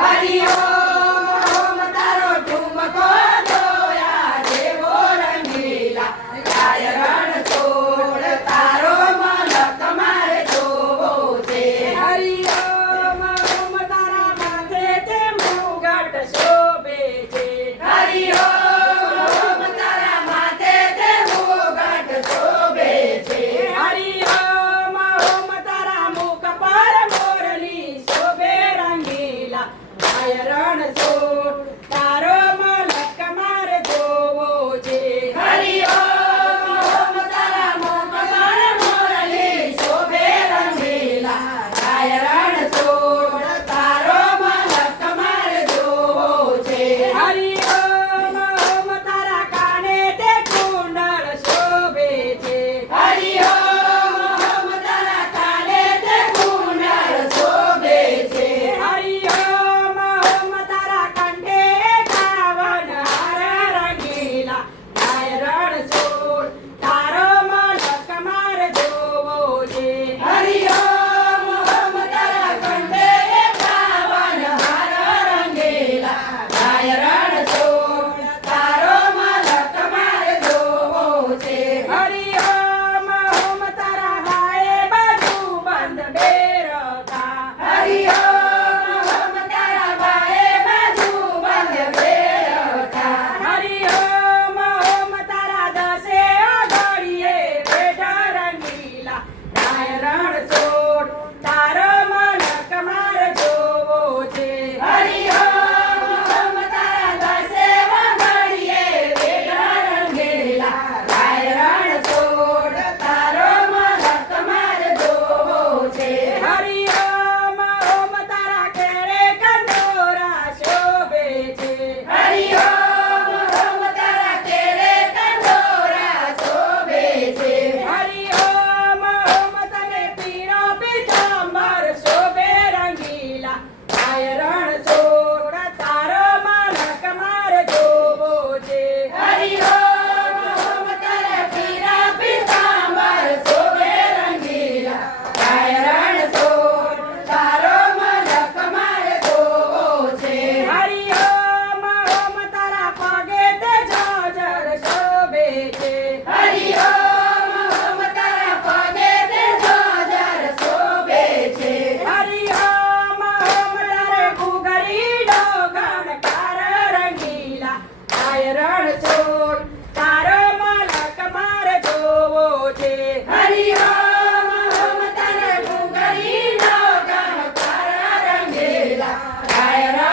Adiós. era